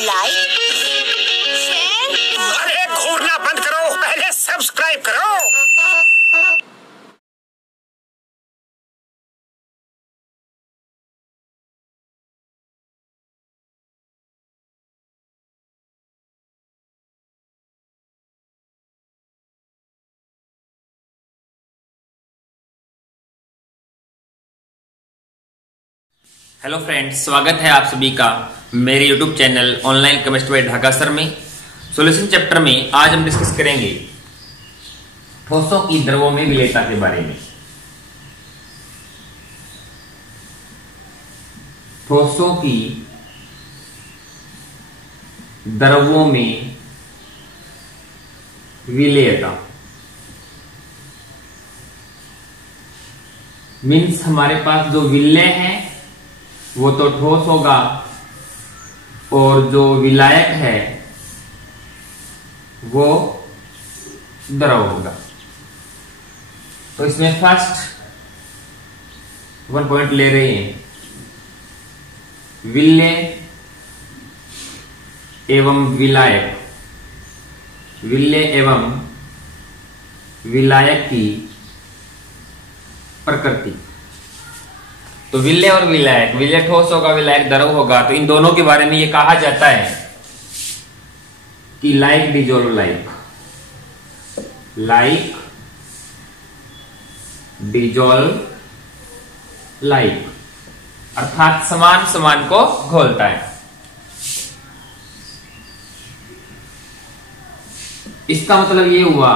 Like share. अरे घूरना बंद करो, पहले सब्सक्राइब करो। हेलो फ्रेंड्स, स्वागत है आप सभी का मेरे YouTube channel online chemistry bye Dhaka sir में। सॉल्यूशन चैप्टर में आज हम डिस्कस करेंगे ठोसों की द्रवों में विलेयता के बारे में। ठोसों की द्रवों में विलेयता मीन्स हमारे पास जो विलेय है वो तो ठोस होगा और जो विलायक है वो द्रव होगा। तो इसमें फर्स्ट 1 पॉइंट ले रहे हैं, विलेय एवं विलायक, विलेय एवं विलायक की प्रकृति। तो विलेय और विलायक, विलेय ठोस होगा, विलायक द्रव होगा। तो इन दोनों के बारे में ये कहा जाता है कि like dissolve like, like dissolve like, अर्थात समान समान को घोलता है। इसका मतलब ये हुआ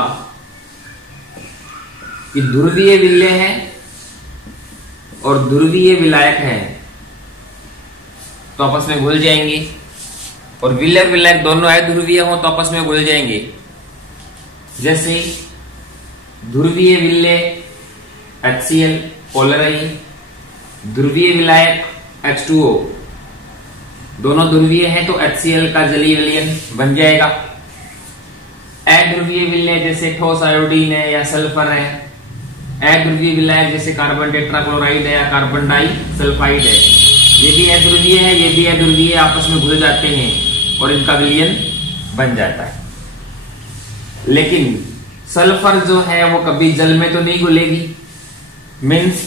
कि ध्रुवीय विलेय है और ध्रुवीय विलायक है तो आपस में घुल जाएंगे, और विलेय और विलायक दोनों अध्रुवीय हो तो आपस में घुल जाएंगे। जैसे ध्रुवीय विलेय HCl पोलराइज, ध्रुवीय विलायक H2O, दोनों ध्रुवीय हैं तो HCl का जलीय विलयन बन जाएगा। अध्रुवीय विलेय जैसे ठोस आयोडीन है या सल्फर है, अध्रुवीय विलायक जैसे कार्बन टेट्राक्लोराइड है या कार्बन डाई सल्फाइड है, ये भी अध्रुवीय है, ये भी अध्रुवीय, आपस में घुल जाते हैं और इनका विलयन बन जाता है। लेकिन सल्फर जो है वो कभी जल में तो नहीं घुलेगी, मीन्स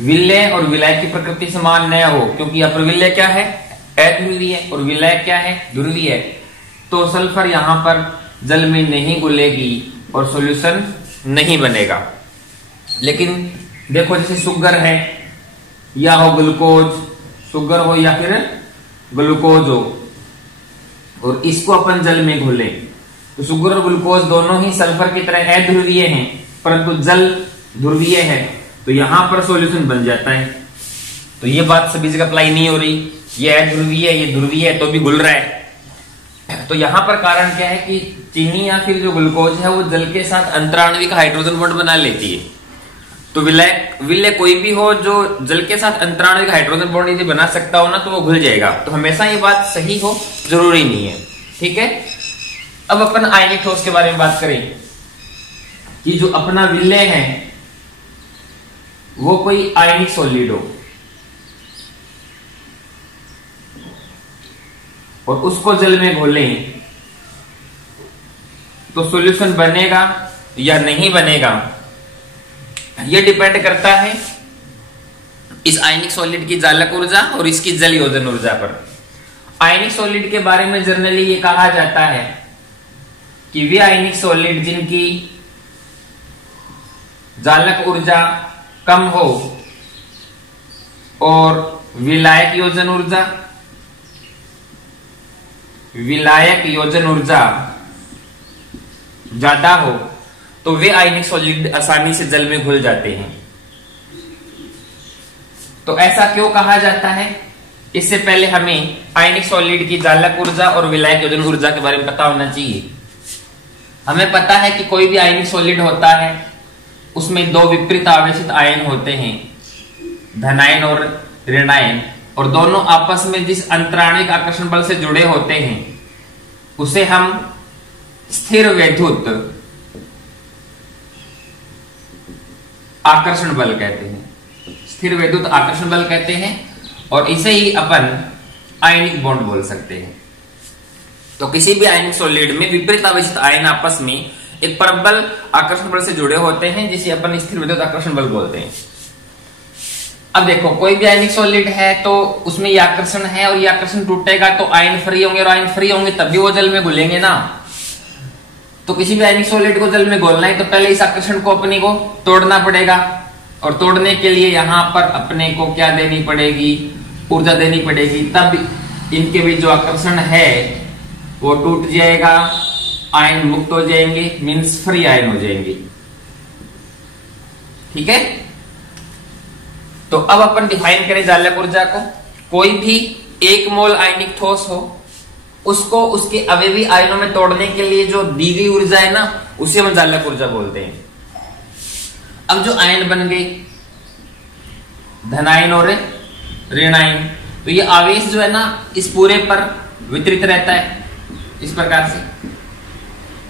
विलेय और विलायक की प्रकृति समान न हो, क्योंकि यहाँ पर विलेय क्या है, अध्रुवीय, और विलायक क्या है, ध्रुवीय। तो सल्फर यहां पर जल में नहीं घुलेगी और सॉल्यूशन नहीं बनेगा। लेकिन देखो जैसे शुगर है या हो ग्लूकोज, शुगर हो या फिर ग्लूकोज हो, और इसको अपन जल में घोले तो शुगर और ग्लूकोज दोनों ही सल्फर की तरह अध्रुवीय हैं, परंतु जल ध्रुवीय है, तो यहां पर सॉल्यूशन बन जाता है। तो ये बात सभी जगह अप्लाई नहीं हो रही, ये अध्रुवीय है, ये ध्रुवीय है, तो भी घुल रहा है। तो यहां पर कारण क्या है कि चीनी या फिर जो ग्लूकोज है वो जल के साथ अंतराण्विक हाइड्रोजन बॉन्ड बना लेती है। तो विलेय कोई भी हो जो जल के साथ अंतराण्विक हाइड्रोजन बॉन्ड यदि बना सकता हो ना तो वो घुल जाएगा। तो हमेशा ये बात सही हो जरूरी नहीं है, ठीक है। अब अपन आयनिक ठोस के बारे में बात करें कि जो अपना विलेय है वो कोई आयनिक सॉलिड हो और उसको जल में घोलें तो सॉल्यूशन बनेगा या नहीं बनेगा, यह डिपेंड करता है इस आयनिक सॉलिड की जालक ऊर्जा और इसकी जल योजन ऊर्जा पर। आयनिक सॉलिड के बारे में जनरली ये कहा जाता है कि वे आयनिक सॉलिड जिनकी जालक ऊर्जा कम हो और विलायक योजन ऊर्जा ज्यादा हो, तो वे आयनिक सॉलिड आसानी से जल में घुल जाते हैं। तो ऐसा क्यों कहा जाता है, इससे पहले हमें आयनिक सॉलिड की जालक ऊर्जा और विलायक योजन ऊर्जा के बारे में पता होना चाहिए। हमें पता है कि कोई भी आयनिक सॉलिड होता है उसमें दो विपरीत आवेशित आयन होते हैं, धनायन और ऋणायन, और दोनों आपस में जिस अंतराणिक आकर्षण बल से जुड़े होते हैं उसे हम स्थिर वैद्युत आकर्षण बल कहते हैं, स्थिर वैद्युत आकर्षण बल कहते हैं, और इसे ही अपन आयनिक बॉन्ड बोल सकते हैं। तो किसी भी आयनिक सॉलिड में विपरीत आवेशित आयन आपस में एक परबल आकर्षण बल से जुड़े होते हैं, जिसे अपन स्थिर विद्युत आकर्षण बल बोलते हैं। अब देखो, कोई भी आयनिक सॉलिड है तो उसमें ये आकर्षण है, और ये आकर्षण टूटेगा तो आयन फ्री होंगे, और आयन फ्री होंगे तब भी वो जल में घुलेंगे ना। तो किसी भी आयनिक सॉलिड को जल में घोलना है तो पहले इस आकर्षण को अपने को तोड़ना पड़ेगा, और तोड़ने के लिए यहां पर अपने को क्या देनी पड़ेगी, ऊर्जा देनी पड़ेगी, तब इनके बीच जो आकर्षण है वो टूट जाएगा, आयन मुक्त हो जाएंगे, मींस फ्री आयन हो जाएंगे। ठीक है, तो अब अपन डिफाइन करें जालक ऊर्जा को। कोई भी 1 मोल आयनिक ठोस हो, उसको उसके अवयवी आयनों में तोड़ने के लिए जो दी गई ऊर्जा है ना, उसे हम जालक ऊर्जा बोलते हैं। अब जो आयन बन गए धनायन और ऋण आयन, तो ये आवेश जो है ना इस पूरे पर वितरित रहता है इस प्रकार से,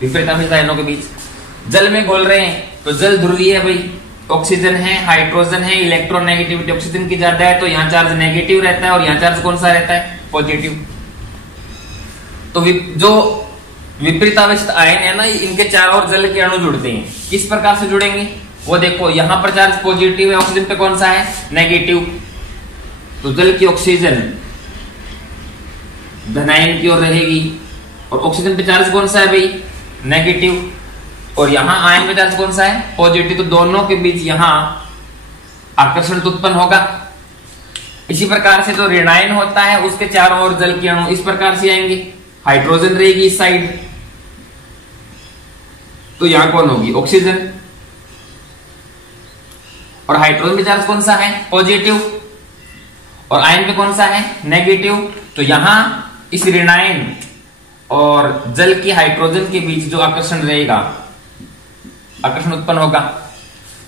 विपरीत आवेशित आयनों के बीच। जल में घोल रहे हैं तो जल ध्रुवीय है भाई, ऑक्सीजन है, हाइड्रोजन है, इलेक्ट्रोनेगेटिविटी ऑक्सीजन की ज्यादा है तो यहां चार्ज नेगेटिव रहता है, और यहां चार्ज कौन सा रहता है, पॉजिटिव। तो जो विपरीत आवेशित आयन है ना, इनके चारों ओर जल के अणु जुड़ते हैं। किस प्रकार से जुड़ेंगे वो देखो, यहां पर चार्ज पॉजिटिव है, ऑक्सीजन पे कौन सा है, नेगेटिव, तो जल की ऑक्सीजन धनायन की ओर रहेगी, और ऑक्सीजन पे चार्ज कौन सा है भाई, नेगेटिव, और यहां आयन पे चार्ज कौन सा है, पॉजिटिव। तो दोनों के बीच यहां आकर्षण तो उत्पन्न होगा। इसी प्रकार से जो ऋणायन होता है उसके चारों ओर जल के अणु इस प्रकार से आएंगे, हाइड्रोजन रहेगी इस साइड, तो यहां कौन होगी, ऑक्सीजन, और हाइड्रोजन पे चार्ज कौन सा है, पॉजिटिव, और आयन पे कौन सा है, नेगेटिव। तो यहां इस ऋणायन और जल की हाइड्रोजन के बीच जो आकर्षण रहेगा, आकर्षण उत्पन्न होगा।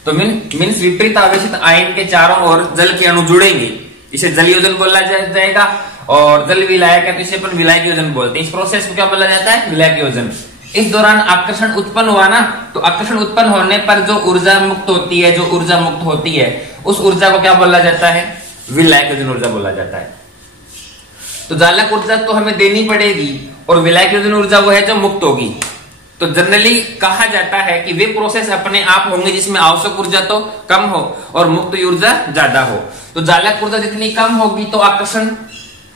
तो मीन्स विपरीत आवेशित आयन के चारों ओर जल के अणु जुड़ेंगे, इसे जल योजन बोला जाएगा, और जल विलायक है तो इसे अपन विलायक योजन बोलते हैं। इस प्रोसेस को क्या बोला जाता है, विलायक योजन। इस दौरान आकर्षण उत्पन्न हुआ ना, तो आकर्षण उत्पन्न होने पर जो ऊर्जा मुक्त होती है, जो ऊर्जा मुक्त होती है उस ऊर्जा को क्या बोला जाता है, विलायक योजन ऊर्जा बोला जाता है। तो जालक ऊर्जा तो हमें देनी पड़ेगी, और विलायक योजन ऊर्जा वो है जो मुक्त होगी। तो जनरली कहा जाता है कि वे प्रोसेस अपने आप होंगे जिसमें आवश्यक ऊर्जा तो कम हो और मुक्त ऊर्जा ज्यादा हो। तो जालक ऊर्जा जितनी कम होगी तो आकर्षण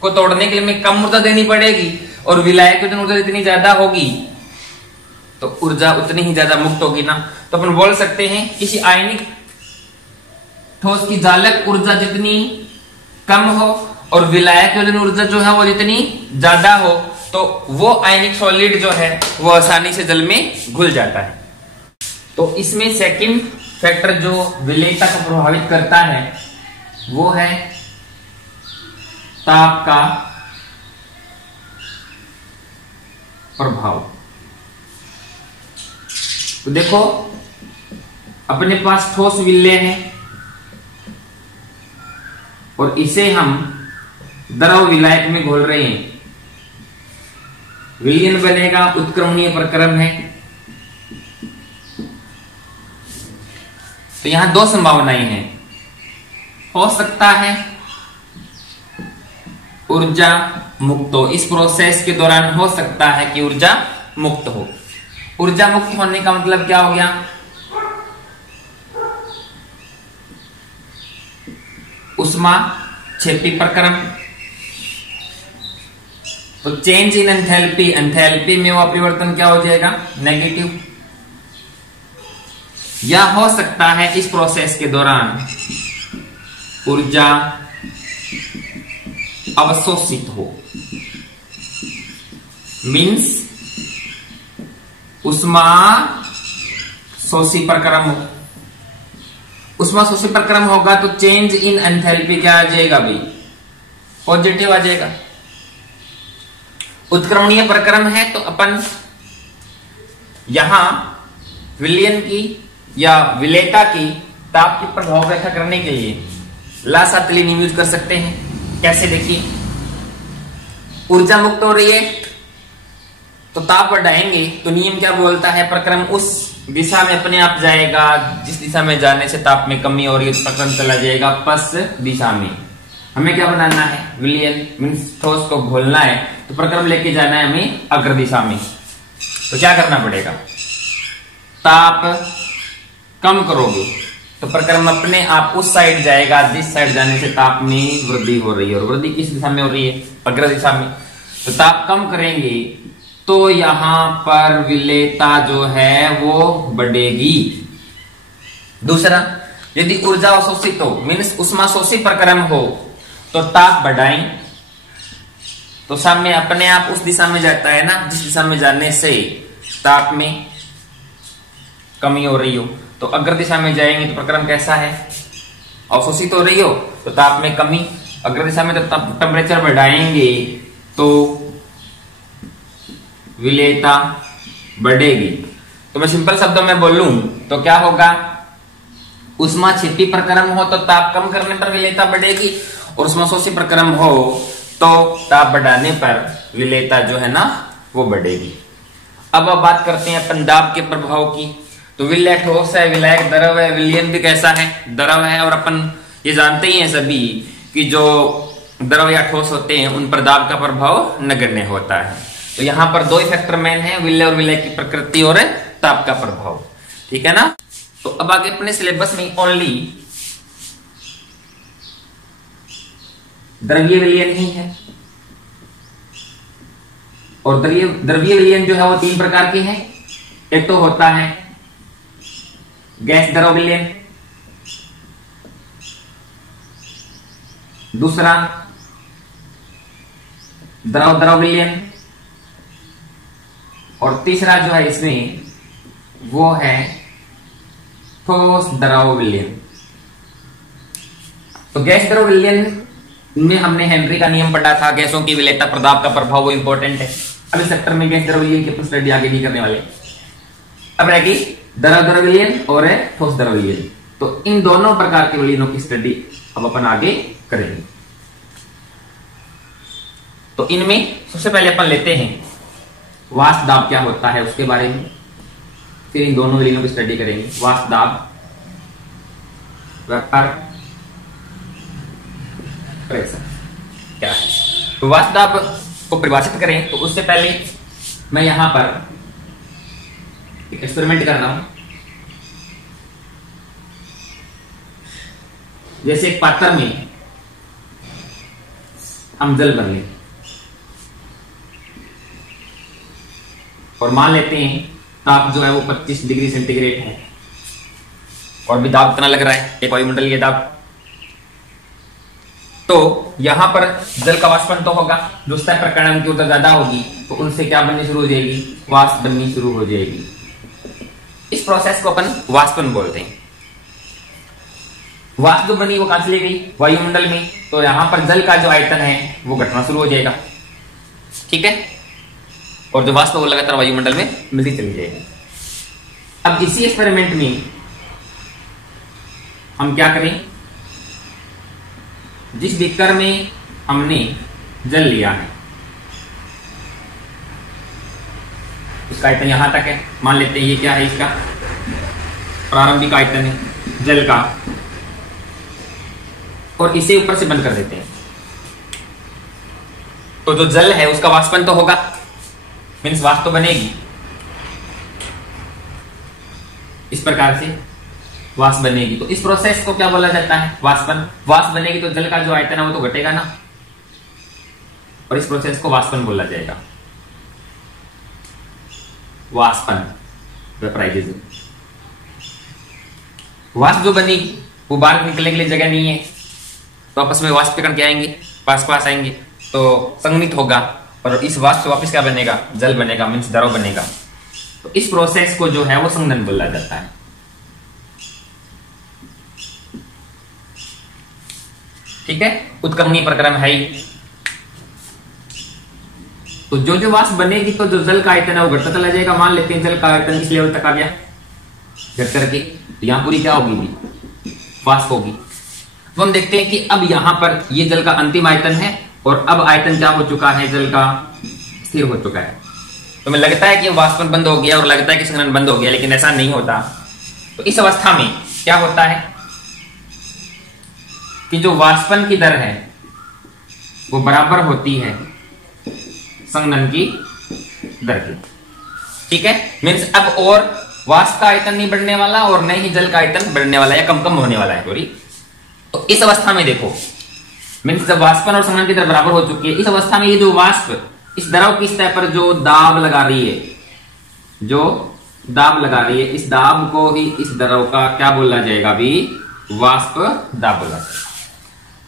को तोड़ने के लिए हमें कम ऊर्जा देनी पड़ेगी, और विलायक योजन ऊर्जा जितनी ज्यादा होगी तो ऊर्जा उतनी ही ज्यादा मुक्त होगी ना। तो अपन बोल सकते हैं किसी आयनिक ठोस की जालक ऊर्जा जितनी कम हो और विलायक योजन ऊर्जा जो है वो जितनी ज्यादा हो, तो वो आयनिक सॉलिड जो है वो आसानी से जल में घुल जाता है। तो इसमें सेकंड फैक्टर जो विलेयता को प्रभावित करता है वो है ताप का प्रभाव। तो देखो, अपने पास ठोस विलेय है और इसे हम द्रव विलायक में घोल रहे हैं। विलयन बनेगा, उत्क्रमणीय प्रक्रम है। तो यहां दो संभावनाएं हैं, हो सकता है ऊर्जा मुक्त हो, इस प्रोसेस के दौरान हो सकता है कि ऊर्जा मुक्त हो। ऊर्जा मुक्त होने का मतलब क्या हो गया, उष्मा क्षेपी प्रक्रम। तो चेंज इन एंथैल्पी, एंथैल्पी में वो परिवर्तन क्या हो जाएगा, नेगेटिव। या हो सकता है इस प्रोसेस के दौरान ऊर्जा अवशोषित हो, मीन्स उष्मा शोषी प्रक्रम हो। उष्मा शोषी प्रक्रम होगा तो चेंज इन एंथैल्पी क्या आ जाएगा भाई, पॉजिटिव आ जाएगा। उत्क्रमणीय प्रक्रम है तो अपन यहां विलयन की या विलेयता की ताप की प्रभाव व्याख्या करने के लिए लासातली नियम यूज कर सकते हैं। कैसे, देखिए, ऊर्जा मुक्त हो रही है तो ताप बढ़ाएंगे तो नियम क्या बोलता है, प्रक्रम उस दिशा में अपने आप जाएगा जिस दिशा में जाने से ताप में कमी हो रही है, तो प्रक्रम चला जाएगा पश्च दिशा में। हमें क्या बनाना है, विलयन मीन्स ठोस को घोलना है, तो प्रक्रम लेके जाना है हमें अग्र दिशा में। तो क्या करना पड़ेगा, ताप कम करोगे तो प्रक्रम अपने आप उस साइड जाएगा जिस साइड जाने से ताप में वृद्धि हो रही है, और वृद्धि किस दिशा में हो रही है, अग्र दिशा में। तो ताप कम करेंगे तो यहां पर विलेयता जो है वो बढ़ेगी। दूसरा, यदि ऊर्जा अवशोषित हो मीन्स उष्माशोषी प्रक्रम हो तो ताप बढ़ाएं तो सामने अपने आप उस दिशा में जाता है ना जिस दिशा में जाने से ताप में कमी हो रही हो। तो अग्र दिशा में जाएंगे तो प्रक्रम कैसा है, अवशोषित हो रही हो तो ताप में कमी। अग्र दिशा में तो टेम्परेचर बढ़ाएंगे तो विलेयता बढ़ेगी। तो मैं सिंपल शब्दों में बोलूं तो क्या होगा, उष्मा छिपी प्रक्रम हो तो ताप कम करने पर विलेयता बढ़ेगी, और उष्माशोषी प्रक्रम हो तो ताप बढ़ाने पर विलेयता जो है ना वो बढ़ेगी। अब बात करते हैं अपन दाब के प्रभाव की। तो विलय ठोस है, विलायक द्रव है, विलयन भी कैसा है, द्रव है। और अपन ये जानते ही हैं सभी कि जो द्रव या ठोस होते हैं उन पर दाब का प्रभाव नगण्य होता है। तो यहां पर दो फैक्टर मेन है, विलय और विलय की प्रकृति और ताप का प्रभाव, ठीक है ना। तो अब आगे अपने सिलेबस में ओनली द्रवीय विलयन ही है, और द्रवीय विलयन जो है वो तीन प्रकार के हैं। एक तो होता है गैस द्रव विलयन, दूसरा द्रव द्रव विलयन, और तीसरा जो है इसमें वो है ठोस द्रव विलयन। तो गैस द्रव विलयन में हमने हेनरी का नियम पढ़ा था, गैसों की विलेयता प्रदाब का प्रभाव वो इंपॉर्टेंट है। अब इस सेक्टर में गैस द्रव विलयन की अपन स्टडी आगे नहीं करने वाले। अब रहेगी द्रव द्रव विलयन और ठोस द्रव विलयन। तो इन दोनों प्रकार के विलयनों की स्टडी अब अपन आगे करेंगे। तो इनमें सबसे पहले अपन लेते हैं वाष्प दाब क्या होता है उसके बारे में, फिर इन दोनों विलयनों की स्टडी करेंगे। वाष्प दाब, वेपर प्रेशर क्या है। तो वाष्प दाब को परिभाषित करें तो उससे पहले मैं यहां पर एक एक्सपेरिमेंट कर रहा हूं। जैसे एक पात्र में हम जल भर लें और मान लेते हैं ताप जो है वो 25 डिग्री सेंटीग्रेड है, और भी दाब कितना लग रहा है, एक वायुमंडलीय दाब। तो यहां पर जल का वाष्पन तो होगा, जो स्तर प्रकरण की ऊर्जा ज्यादा होगी तो उनसे क्या बननी शुरू हो जाएगी, वाष्प बननी शुरू हो जाएगी। इस प्रोसेस को अपन वाष्पन बोलते हैं। वाष्प जो बनी वो कहां चली गई, वायुमंडल में। तो यहां पर जल का जो आयतन है वो घटना शुरू हो जाएगा, ठीक है, और जो वाष्प वो लगातार वायुमंडल में मिलती चली जाएगी। अब इसी एक्सपेरिमेंट में हम क्या करें, जिस बीकर में हमने जल लिया है उसका आयतन यहां तक है, मान लेते हैं ये क्या है, इसका प्रारंभिक आयतन है जल का, और इसे ऊपर से बंद कर देते हैं। तो जो जल है उसका वाष्पन तो होगा, मीन्स वाष्प तो बनेगी। इस प्रकार से वाष्प बनेगी। तो इस प्रोसेस को क्या बोला जाता है, वाष्पन। वाष्प बनेगी तो जल का जो आयतन है वो तो घटेगा ना, और इस प्रोसेस को वाष्पन बोला जाएगा, वाष्पन, वेपराइजेशन। वाष्प जो बनी वो बाहर निकलने के लिए जगह नहीं है, तो आपस में वाष्प कण क्या आएंगे, पास आएंगे, तो संघनित होगा, और इस वाष्प से वापस क्या बनेगा, जल बनेगा, मीन्स द्रव बनेगा। तो इस प्रोसेस को जो है वो संघनन बोला जाता है। ठीक है, उत्क्रमणीय प्रक्रम है ही। तो जो जो वाष्प बनेगी तो जो जल का आयतन है वो घटता चला जाएगा। मान लेते हैं जल का आयतन इस लेवल तक आ गया घट करके, तो यहां पूरी क्या होगी, भी वाष्प होगी। तो हम देखते हैं कि अब यहां पर ये जल का अंतिम आयतन है, और अब आयतन क्या हो चुका है, जल का स्थिर हो चुका है। तो हमें लगता है कि वाष्पन बंद हो गया और लगता है कि संघनन बंद हो गया, लेकिन ऐसा नहीं होता। तो इस अवस्था में क्या होता है कि जो वाष्पन की दर है वो बराबर होती है संघनन की दर की। ठीक है, मीन्स अब और वाष्प का आयतन नहीं बढ़ने वाला और न ही जल का आयतन बढ़ने वाला या कम कम होने वाला है। सॉरी, तो इस अवस्था में देखो, मीन्स जब वाष्पन और संघनन की दर बराबर हो चुकी है, इस अवस्था में ये जो वाष्प इस द्रव की सतह पर जो दाब लगा रही है, जो दाब लगा रही है, इस दाब को ही इस द्रव का क्या बोला जाएगा अभी? वाष्प दाब बोला जाएगा।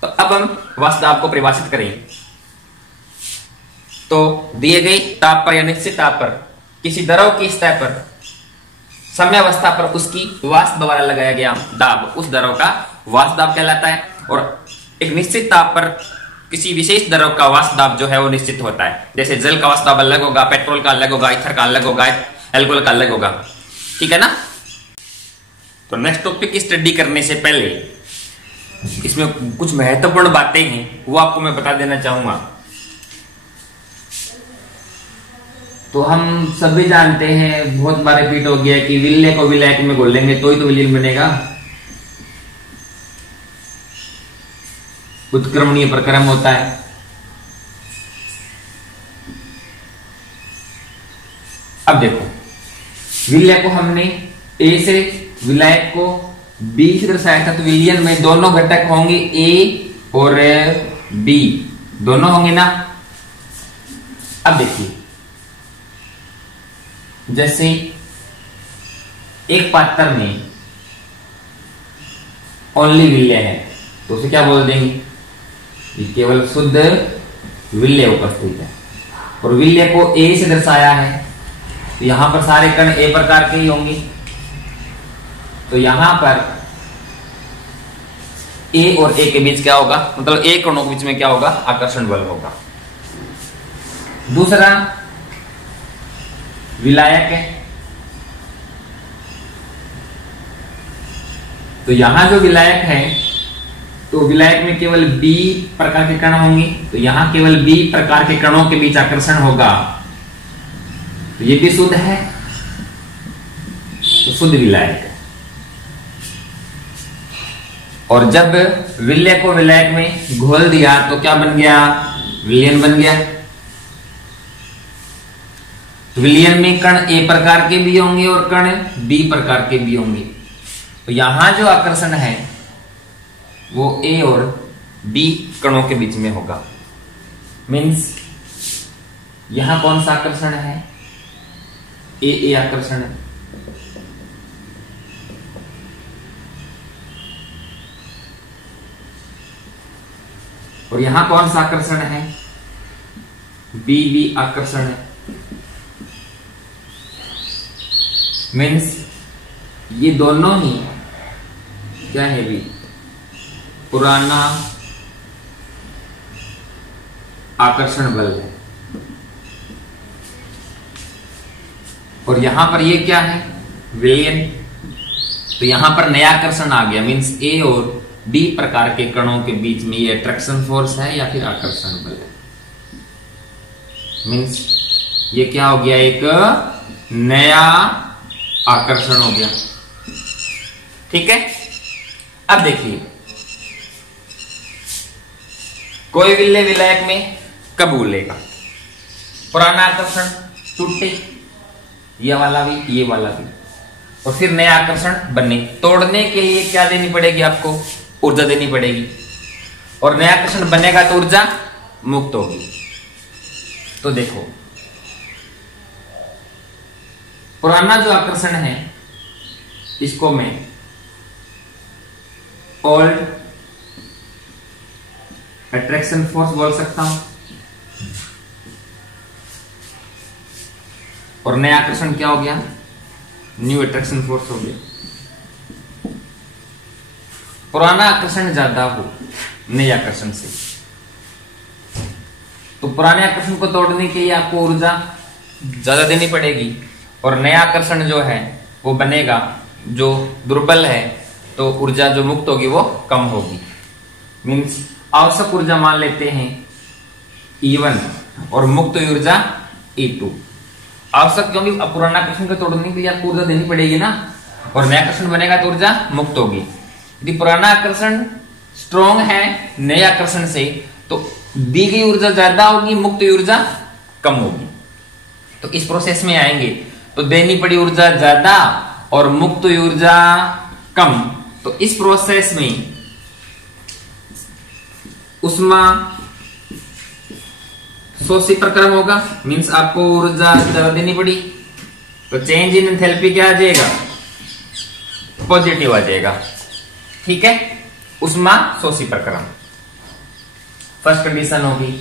तो अब हम वाष्प दाब को परिभाषित करें तो दिए गए ताप पर या निश्चित ताप पर किसी द्रव की सतह पर साम्यावस्था पर उसकी वाष्प द्वारा लगाया गया दाब उस द्रव का वाष्प दाब कहलाता है। और एक निश्चित ताप पर किसी विशेष द्रव का वाष्प दाब जो है वो निश्चित होता है। जैसे जल का वाष्प दाब अलग होगा, पेट्रोल का अलग होगा, ईथर का अलग होगा, एल्कोहल का अलग होगा। ठीक है ना। तो नेक्स्ट टॉपिक की स्टडी करने से पहले इसमें कुछ महत्वपूर्ण बातें हैं, वो आपको मैं बता देना चाहूंगा। तो हम सभी जानते हैं, बहुत बार रिपीट हो गया कि विलय को विलायक में घोलेंगे तो ही तो विलीन बनेगा। उत्क्रमणीय प्रक्रम होता है। अब देखो, विलय को हमने ए से, विलायक को बी से दर्शाया था, तो विलयन में दोनों घटक होंगे ए और बी, दोनों होंगे ना। अब देखिए, जैसे एक पात्र में ओनली विलय है तो उसे क्या बोल देंगे? ये केवल शुद्ध विलय उपस्थित है। और विलय को ए से दर्शाया है तो यहां पर सारे कण ए प्रकार के ही होंगे, तो यहां पर ए और ए के बीच क्या होगा? मतलब ए कणों के बीच में क्या होगा? आकर्षण बल होगा। दूसरा विलायक है, तो यहां जो विलायक है तो विलायक में केवल बी प्रकार के कण होंगे, तो यहां केवल बी प्रकार के कणों के बीच आकर्षण होगा, तो ये भी शुद्ध है, तो शुद्ध विलायक है। और जब विलय को विलायक में घोल दिया तो क्या बन गया? विलयन बन गया। तो विलयन में कण ए प्रकार के भी होंगे और कण बी प्रकार के भी होंगे, तो यहां जो आकर्षण है वो ए और बी कणों के बीच में होगा। मीन्स यहां कौन सा आकर्षण है? ए आकर्षण है। और यहां कौन सा आकर्षण है? बी आकर्षण है। मीन्स ये दोनों ही क्या है? भी पुराना आकर्षण बल है। और यहां पर ये क्या है? विलयन। तो यहां पर नया आकर्षण आ गया, मीन्स ए और बी प्रकार के कणों के बीच में ये अट्रैक्शन फोर्स है या फिर आकर्षण बल है। मीन्स ये क्या हो गया? एक नया आकर्षण हो गया। ठीक है। अब देखिए, कोई विलय विलायक में कब घुलेगा? पुराना आकर्षण टूटे, ये वाला भी, ये वाला भी, और फिर नया आकर्षण बने। तोड़ने के लिए क्या देनी पड़ेगी आपको? ऊर्जा देनी पड़ेगी। और नया आकर्षण बनेगा तो ऊर्जा मुक्त होगी। तो देखो, पुराना जो आकर्षण है इसको मैं ओल्ड अट्रैक्शन फोर्स बोल सकता हूं, और नया आकर्षण क्या हो गया? न्यू अट्रैक्शन फोर्स हो गया। पुराना आकर्षण ज्यादा हो नए आकर्षण से, तो पुराने आकर्षण को तोड़ने के लिए आपको ऊर्जा ज्यादा देनी पड़ेगी, और नया आकर्षण जो है वो बनेगा जो दुर्बल है, तो ऊर्जा जो मुक्त होगी वो कम होगी। मीन्स आवश्यक ऊर्जा मान लेते हैं E1 और मुक्त ऊर्जा E2। आवश्यक क्योंकि पुराना आकर्षण को तोड़ने के लिए आपको ऊर्जा देनी पड़ेगी ना, और नया आकर्षण बनेगा तो ऊर्जा मुक्त होगी। यदि पुराना आकर्षण स्ट्रॉन्ग है नए आकर्षण से, तो दी गई ऊर्जा ज्यादा होगी, मुक्त ऊर्जा कम होगी। तो इस प्रोसेस में आएंगे तो देनी पड़ी ऊर्जा ज्यादा और मुक्त ऊर्जा कम। तो इस प्रोसेस में ऊष्मा शोषी प्रक्रम होगा, मींस आपको ऊर्जा ज्यादा देनी पड़ी, तो चेंज इन एंथैल्पी क्या आ जाएगा, पॉजिटिव आ जाएगा। ठीक है, ऊष्मा शोषी प्रक्रम फर्स्ट कंडीशन होगी।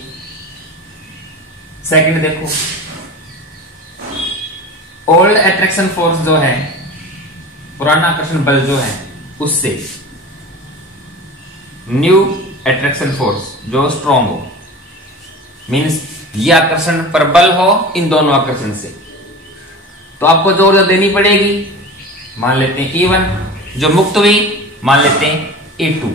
सेकंड देखो, ओल्ड अट्रैक्शन फोर्स जो है, पुराना आकर्षण बल जो है, उससे न्यू अट्रैक्शन फोर्स जो स्ट्रॉन्ग हो, मींस ये आकर्षण पर बल हो इन दोनों आकर्षण से, तो आपको जो ऊर्जा देनी पड़ेगी मान लेते हैं E1, जो मुक्त हुई मान लेते हैं E2।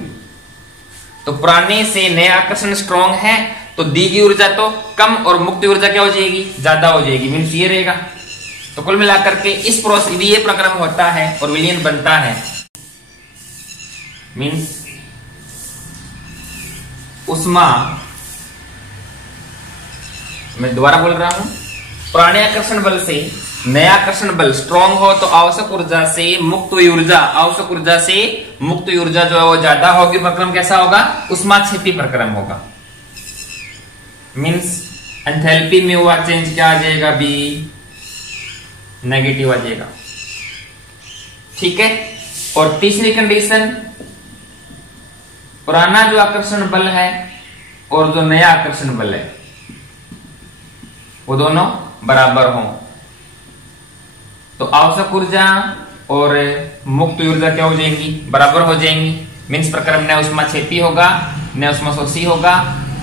तो पुराने से नया आकर्षण स्ट्रॉन्ग है तो दी गई ऊर्जा तो कम और मुक्त ऊर्जा क्या हो जाएगी, ज्यादा हो जाएगी, मींस ये रहेगा। तो कुल मिलाकर के इस प्रोसेस ये प्रक्रम होता है और विलयन बनता है, मींस ऊष्मा, मैं दोबारा बोल रहा हूं, पुराने आकर्षण बल से नया आकर्षण बल स्ट्रॉन्ग हो तो आवश्यक ऊर्जा से मुक्त ऊर्जा, आवश्यक ऊर्जा से मुक्त ऊर्जा जो है वो ज्यादा होगी। प्रक्रम कैसा होगा, ऊष्मा क्षेपी प्रक्रम होगा, मींस एंथैल्पी में हुआ चेंज क्या आ जाएगा, बी नेगेटिव आ जाएगा। ठीक है, और तीसरी कंडीशन, पुराना जो आकर्षण बल है और जो नया आकर्षण बल है वो दोनों बराबर हों तो आवश्यक ऊर्जा और मुक्त ऊर्जा क्या हो जाएंगी, बराबर हो जाएंगी। मींस प्रक्रम न ऊष्मा क्षेपी होगा न ऊष्मा शोषी होगा,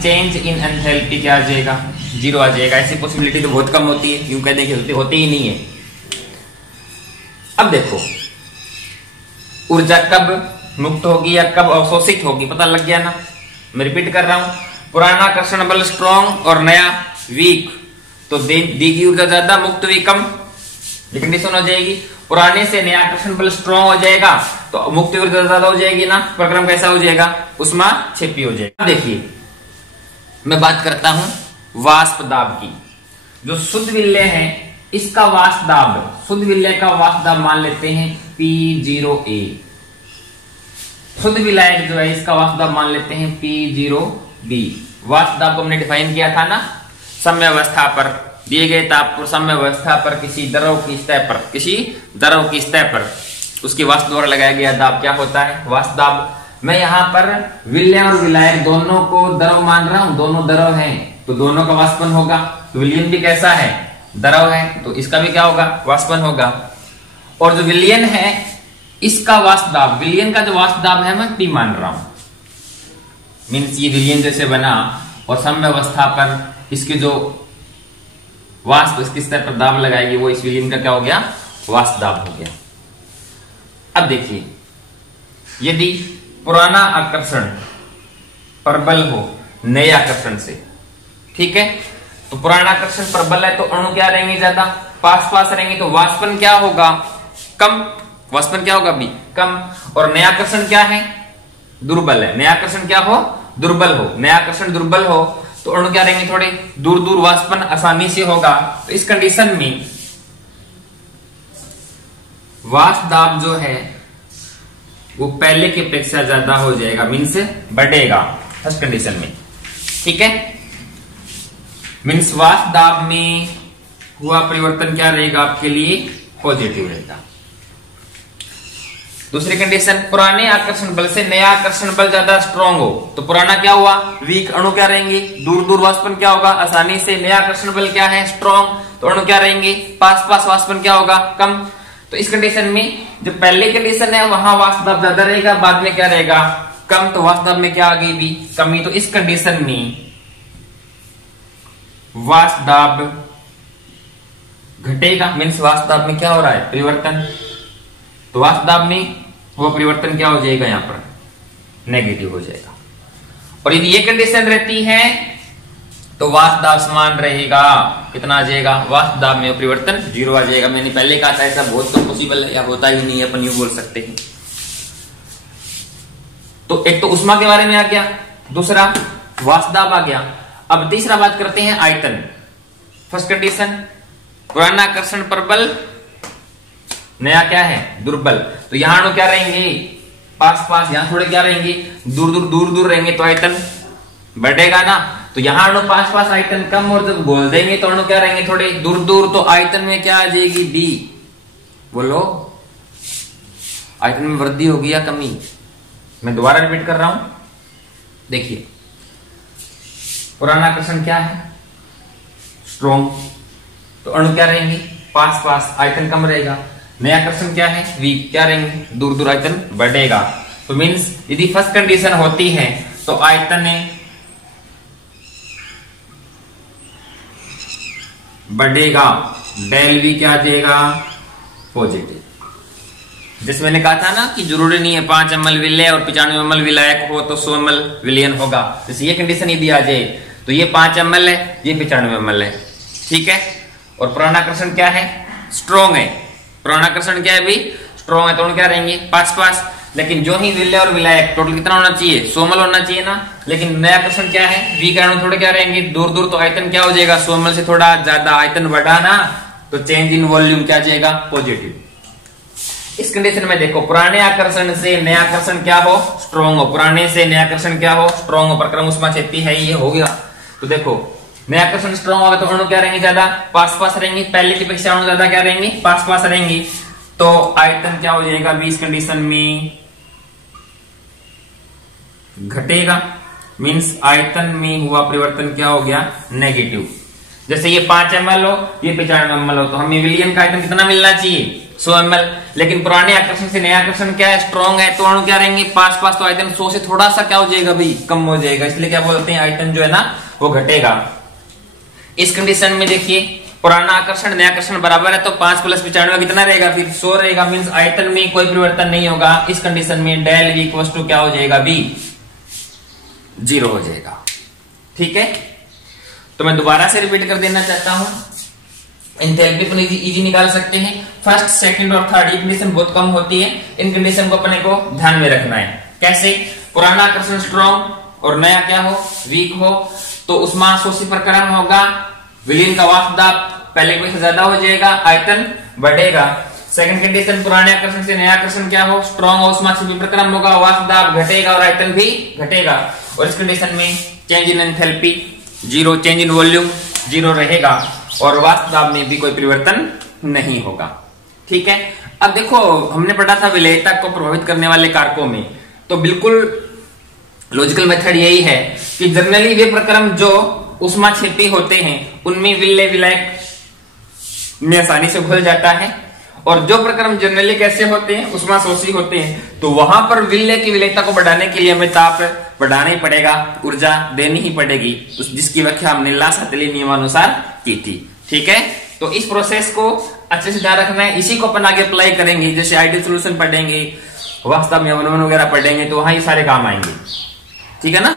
चेंज इन एंथैल्पी क्या आ जाएगा, 0 आ जाएगा। ऐसी पॉसिबिलिटी तो बहुत कम होती है, यूं कह देंगे होती ही नहीं है। अब देखो ऊर्जा कब मुक्त होगी या कब अवशोषित होगी पता लग गया ना। मैं रिपीट कर रहा हूं, पुराना आकर्षण बल स्ट्रॉन्ग और नया वीक, तो दी गई ऊर्जा ज्यादा मुक्त हुई कम, ये कंडीशन हो जाएगी। पुराने से नया आकर्षण बल स्ट्रॉन्ग हो जाएगा तो मुक्त ऊर्जा ज्यादा हो जाएगी ना, प्रक्रम कैसा हो जाएगा, ऊष्मा क्षेपी हो जाएगा। देखिए मैं बात करता हूं वाष्प दाब की। जो शुद्ध विलय है इसका वाष्प दाब, शुद्ध विलय का वाष्प दाब मान लेते हैं P0A। शुद्ध विलायक जो है इसका वाष्प दाब मान लेते हैं P0B। वाष्प दाब को हमने डिफाइन किया था ना, साम्यावस्था पर दिए गए ताप पर, साम्यावस्था पर किसी द्रव की सतह पर, किसी द्रव की सतह पर उसके वाष्प द्वारा लगाया गया दाब क्या होता है, वाष्प दाब। मैं यहाँ पर विलय और विलायक दोनों को द्रव मान रहा हूं, दोनों द्रव हैं तो दोनों का वाष्पन होगा। तो विलयन भी कैसा है, द्रव है, तो इसका भी क्या होगा, वाष्पन होगा। और जो विलयन है इसका वाष्प दाब, विलयन का जो वाष्प दाब है मैं P मान रहा हूं, मीन्स ये विलयन जैसे बना और साम्यावस्था पर इसके जो वाष्प इसकी सतह पर दाब लगाएगी वो इस विलयन का क्या हो गया, वाष्प दाब हो गया। अब देखिए यदि पुराना आकर्षण प्रबल हो नए आकर्षण से, ठीक है, तो पुराना आकर्षण प्रबल है तो अणु क्या रहेंगे, ज्यादा पास पास रहेंगे, तो वाष्पन क्या होगा, कम, वाष्पन क्या होगा, भी कम। और नया आकर्षण क्या है, दुर्बल है, नया आकर्षण क्या हो, दुर्बल हो, नया आकर्षण दुर्बल हो तो अणु क्या रहेंगे, थोड़े दूर दूर, वाष्पन आसानी से होगा। तो इस कंडीशन में वाष्प दाब जो है वो पहले की अपेक्षा ज्यादा हो जाएगा, मीन्स बढ़ेगा फर्स्ट कंडीशन में। ठीक है, मीन्स वाष्प दाब में हुआ परिवर्तन क्या रहेगा, आपके लिए पॉजिटिव रहेगा। दूसरी कंडीशन, पुराने आकर्षण बल से नया आकर्षण बल ज्यादा स्ट्रॉन्ग हो तो पुराना क्या हुआ, वीक, अणु क्या रहेंगे, दूर दूर, वाष्पन क्या होगा, आसानी से। नया आकर्षण बल क्या है, स्ट्रॉन्ग, तो अणु क्या रहेंगे, पास पास, वाष्पन क्या होगा, कम। तो इस कंडीशन में जो पहले कंडीशन है वहां वाष्प दाब ज्यादा रहेगा, बाद में क्या रहेगा, कम, तो वाष्प दाब में क्या आ गई, भी कमी। तो इस कंडीशन में वाष्प दाब घटेगा, मीन्स वाष्प दाब में क्या हो रहा है, परिवर्तन। तो वाष्प दाब में वो परिवर्तन क्या हो जाएगा, यहां पर नेगेटिव हो जाएगा। और यदि ये कंडीशन रहती है तो वाष्प दाब समान रहेगा, कितना आ जाएगा, वाष्प दाब में परिवर्तन 0 आ जाएगा। मैंने पहले कहा था ऐसा बहुत कम पॉसिबल है या होता ही नहीं है, अपन यूं बोल सकते हैं। तो एक तो ऊष्मा के बारे में आ गया, दूसरा वाष्प दाब आ गया। अब तीसरा बात करते हैं आयतन। फर्स्ट कंडीशन, पुराना आकर्षण प्रबल, नया क्या है दुर्बल। तो यहां अणु क्या रहेंगे पास पास, यहां थोड़े क्या रहेंगे दूर दूर, दूर दूर रहेंगे तो आयतन बढ़ेगा ना। तो यहां अणु पास पास, आयतन कम, और जब बोल देंगे तो अणु क्या रहेंगे थोड़े दूर दूर, तो आयतन में क्या आ जाएगी बी। बोलो आयतन में वृद्धि होगी या कमी। मैं दोबारा रिपीट कर रहा हूं, देखिए पुराना आकर्षण क्या है स्ट्रॉन्ग, तो अणु क्या रहेंगे पास पास, आयतन कम रहेगा। नया आकर्षण क्या है वीक, क्या रहेंगे दूर दूर, आयतन बढ़ेगा। तो मीन्स यदि फर्स्ट कंडीशन होती है तो आयतन बढ़ेगा, डेल वी क्या आ जाएगा पॉजिटिव। जैसे मैंने कहा था ना कि जरूरी नहीं है 5 ml विलय और 95 ml विलायक हो तो 100 ml विलयन होगा। जैसे ये कंडीशन यदि आ जाए तो ये 5 ml है, ये 95 ml है, ठीक है। और पुराना आकर्षण क्या है स्ट्रॉन्ग है, पुराना आकर्षण क्या है भी स्ट्रॉन्ग है, तो क्या रहेंगे पास पास। लेकिन जो ही विलय और विलायक टोटल कितना होना चाहिए 100 ml होना चाहिए ना। लेकिन नया आकर्षण क्या है वी का अणु थोड़े क्या रहेंगे दूर दूर, तो आयतन क्या हो जाएगा 100 ml से थोड़ा ज्यादा, आयतन बढ़ा ना, तो चेंज इन वॉल्यूम क्या जाएगा पॉजिटिव। इस कंडीशन में देखो पुराने आकर्षण से नया आकर्षण क्या हो स्ट्रॉन्ग हो, पुराने से नया आकर्षण क्या हो स्ट्रॉन्ग हो, प्रक्रम उष्मा क्षेपी है ये हो गया। तो देखो नया आकर्षण स्ट्रॉन्ग होगा तो अणु क्या रहेंगे ज्यादा पास पास रहेंगे, पहले की अपेक्षा अणु ज्यादा क्या रहेंगे पास पास रहेंगे। तो आयतन क्या हो जाएगा 20 कंडीशन में घटेगा, मींस आयतन में हुआ परिवर्तन क्या हो गया नेगेटिव। जैसे ये 5 ml हो ये 95 ml हो, तो हमें विलयन का आयतन कितना मिलना चाहिए 100 ml। लेकिन पुराने आकर्षण से नया आकर्षण क्या है स्ट्रॉन्ग है, तो अणु क्या रहेंगे पास पास, तो आयतन 100 से थोड़ा सा क्या हो जाएगा भाई कम हो जाएगा, इसलिए क्या बोलते हैं आयतन जो है ना वो घटेगा। इस कंडीशन में देखिए पुराना आकर्षण नया आकर्षण बराबर है, तो 5 + 95 कितना रहेगा फिर 100 रहेगा, मींस आयतन में कोई परिवर्तन नहीं होगा। इस कंडीशन में डेल वी इक्वल्स टू क्या हो जाएगा बी 0 हो जाएगा, ठीक है। तो मैं दोबारा से रिपीट कर देना चाहता हूं, एंथैल्पी अपन इजी निकाल सकते हैं। फर्स्ट सेकंड और थर्ड कंडीशन बहुत कम होती है, इन कंडीशन को अपने को ध्यान में रखना है। कैसे पुराना आकर्षण स्ट्रॉन्ग और नया क्या हो वीक हो, तो उष्मा शोषी प्रकरण होगा, विलीन का वाष्प दाब पहले की ज्यादा हो जाएगा, आयतन बढ़ेगा। सेकंड कंडीशन पुराने आकर्षण से नया आकर्षण क्या हो स्ट्रॉन्ग हो, उष्मा क्षेपी प्रकरण होगा, वाष्प दाब घटेगा और आयतन भी घटेगा। और इस कंडीशन में change in enthalpy 0, change in volume 0 रहेगा और वाष्प दाब में भी कोई परिवर्तन नहीं होगा, ठीक है। अब देखो हमने पढ़ा था विलेयता को प्रभावित करने वाले कारकों में, तो बिल्कुल लॉजिकल मेथड यही है कि जनरली वे प्रक्रम जो उष्मा क्षेपी होते हैं उनमें विलय विलायक में आसानी से घुल जाता है, और जो प्रक्रम जनरली कैसे होते हैं उष्मा शोषी होते हैं, तो वहां पर विलय की विलेयता को बढ़ाने के लिए हमें ताप बढ़ाना ही पड़ेगा, ऊर्जा देनी ही पड़ेगी, जिसकी व्याख्या हमने लासातली नियमानुसार की थी, ठीक है। तो इस प्रोसेस को अच्छे से ध्यान रखना है, इसी को अपन आगे अप्लाई करेंगे। जैसे आइडियल सॉल्यूशन पढ़ेंगे, वास्तव में अवनमन वगैरह पढ़ेंगे, तो वहां ये सारे काम आएंगे, ठीक है ना।